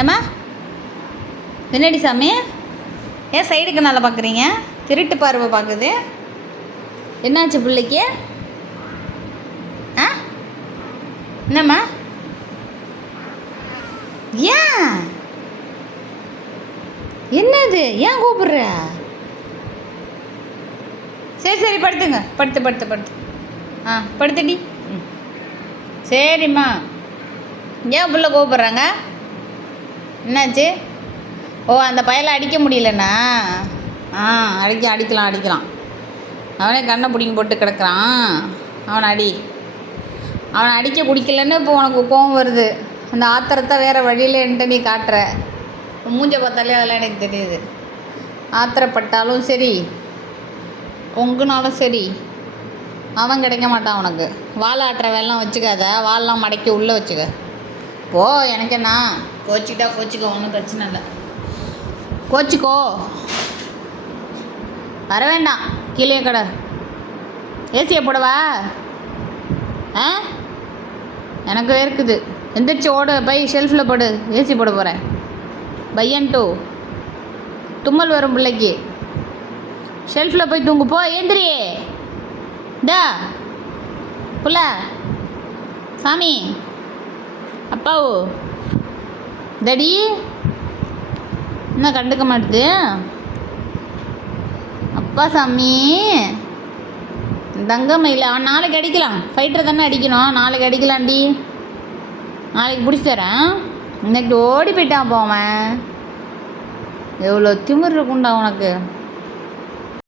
ஏம்மா என்னடி சாமி? ஏன் சைடுக்கு நல்லா பார்க்குறீங்க? திருட்டு பார்வை பார்க்குது. என்னாச்சு பிள்ளைக்கு? ஆ என்னம்மா? ஏன் என்னது? ஏன் கூப்பிடுற? சரி சரி படுத்துங்க. படுத்து ஆ படுத்துடி. ம் சரிம்மா. ஏன் பிள்ளை கூப்பிட்றாங்க? என்னாச்சு? ஓ அந்த பயலை அடிக்க முடியலண்ணா? ஆ அடிக்கலாம். அவனே கண்ணை பிடிங்கி போட்டு கிடக்குறான். அவனை அடிக்க பிடிக்கலன்னு இப்போ உனக்கு கோவம் வருது. அந்த ஆத்திரத்தை வேறு வழியில் என்கிட்ட நீ காட்டுற. மூஞ்ச பார்த்தாலே அதெல்லாம் எனக்கு தெரியுது. ஆத்திரப்பட்டாலும் சரி, பொங்குனாலும் சரி, அவன் கிடைக்க மாட்டான் உனக்கு. வால் ஆட்டுற வேலைலாம் வச்சுக்காத. வால்லாம் மடக்கி உள்ளே வச்சுக்க. போ. எனக்கு என்ன? கோச்சிக்கோ, ஒன்றும் பிரச்சனை இல்லை. கோச்சிக்கோ, வர வேண்டாம். கீழே கடை ஏசியை போடவா? ஆ எனக்கு இருக்குது. எந்திரிச்சு ஓடு. போய் ஷெல்ஃபில் போடு. ஏசி போட போகிறேன். பையன்ட்டு தும்மல் வரும் பிள்ளைக்கு. ஷெல்ஃபில் போய் தூங்கு. போ ஏந்திரி. டா புள்ள சாமி. அப்பாவு தடி இன்னும் கண்டுக்க மாட்டுது. அப்பா சாமி தங்கமயில. அவன் நாளைக்கு அடிக்கலாம். ஃபைட்டரை தானே அடிக்கணும். நாளைக்கு அடிக்கலாம்டி. நாளைக்கு பிடிச்சி தரேன். இன்னைக்கு ஓடி போயிட்டான் போவன். எவ்வளோ திமிர் இருக்குண்டா உனக்கு.